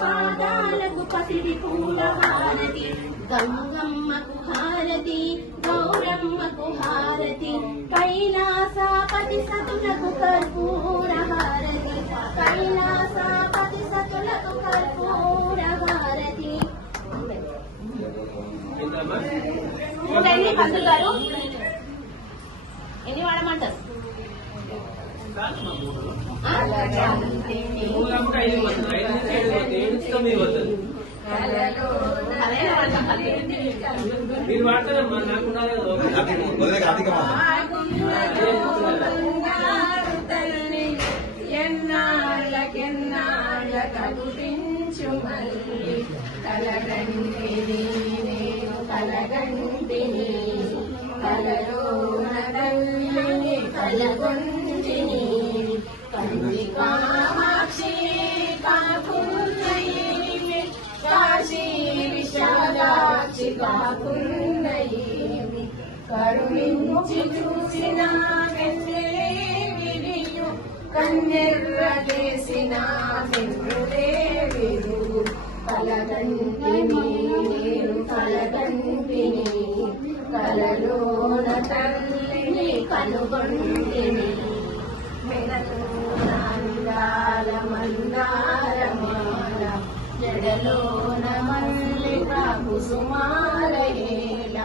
పాదాలకు పసిడి పూల హారతి గంగమ్మకు హారతి గౌరమ్మకు హారతి కైలాసపతి సతులకు కర్పూర హారతి కైలాసపతి సతులకు కర్పూర హారతి. పంతులు గారు ఎన్ని వాడమంటారు? మీరు వాడతారమ్మా ఎన్నాళ్ళకెన్నాళ్ళ కగుపించు మళ్ళీ కలగంటిని నేను కలగంటిని కలలోన తల్లిని కలగొంటిని కంది కామాక్షి కాకున్నయి కాశీ విశాలాక్షి కాకున్నయి కరుణించి చూసిన వెన్నెలే విరియు కన్నెర్రలేసిన వెన్నులే విరుగు కలగంటిని నేను కలగంటిని కలలోన తల్లిని కనుగొంటిని మెరలోనందాల మందారమాల జడలోన మల్లిక కుసుమాలయేల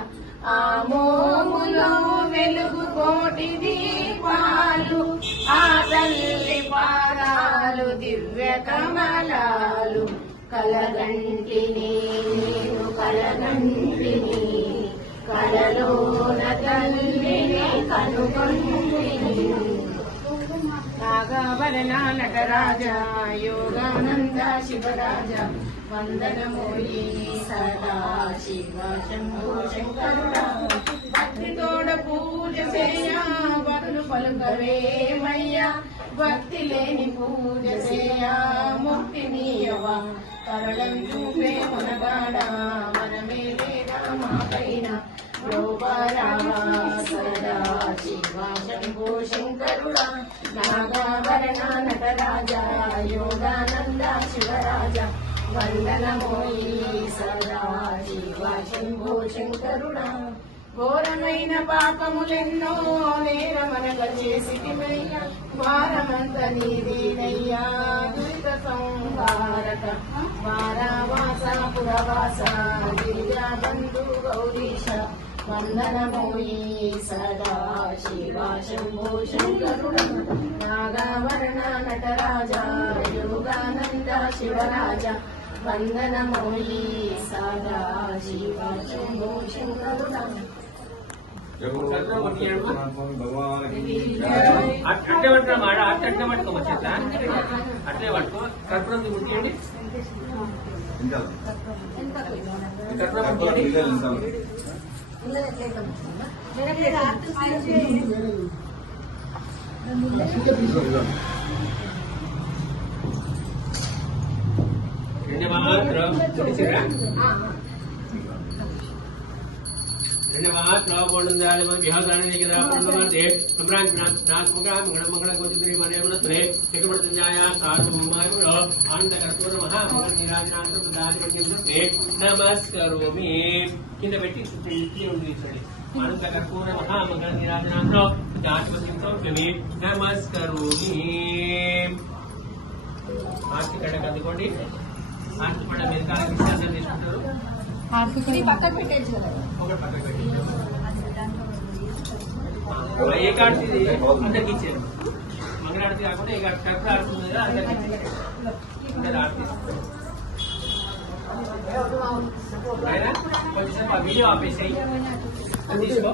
ఆ మోములో వెలుగు కోటి దీపాలు ఆ తల్లి పాదాలు దివ్య కమలాలు కలగంటిని నేను కలగంటిని కలలోన తల్లిని కనుగొంటిని నాగాభరణ నటరాజ యోగానంద శివరాజ వందనమోయి సదా శివ శంభో శంకరుడా భక్తితోడ పూజ చేయా బదులు పలుకవేమయ్యా భక్తి లేని పూజ చేయా ముక్తి నీయవా కరళం చూపే మనగాడా మనమే లేదా మా పైన లోబరావా సదా శివ శంభో శంకరుడా నాగాభరణ నటరాజ యోగానంద శివరాజ వందనమోయి సదా శివ శంభో శంకరుడా ఘోరమైన పాపములెన్నో నేరమనగ చేసిటిమయ్యా వారమంత నీదేనయ్యా దురిత సంహారక వారావాస పురవాస గిరిజా బంధు గౌరీశ వందనమోయి సదా శివ శంభో శంకరుడ నాగాభరణ నటరాజ యోగానంద శివరాజ వందనమోయి సదా శివ శంభో శంకరుడ అట్లే పట్టుకో మాట అట్లే పట్టుకోమ చెట్ల అట్లే పట్టుకో కర్పూరం ముట్టియండి కర్పూరం ముట్టియండి धन्यवाद नमस्करोमि किंद पेटी आनंद कर्पूर महामंगल निराजनांतो जातवतिंतो जमी नमस्करोमि आरती कट कदकोंడి आरती पड మీరు కాల విశ్వాసం తీసుకుంటారు ఆర్తి పక్కన పెట్టేది కదా ఒకటి పక్కన పెట్టి एक आरती అందరికి ఇచ్చారు మంగళ ఆరతి కాకుండా एक కర్పూర ఆరతి ఉంది కదా అందరికి ఇచ్చారు ఆరతి అయినా కొంచెం వీడియో ఆపేసాయి తీసుకో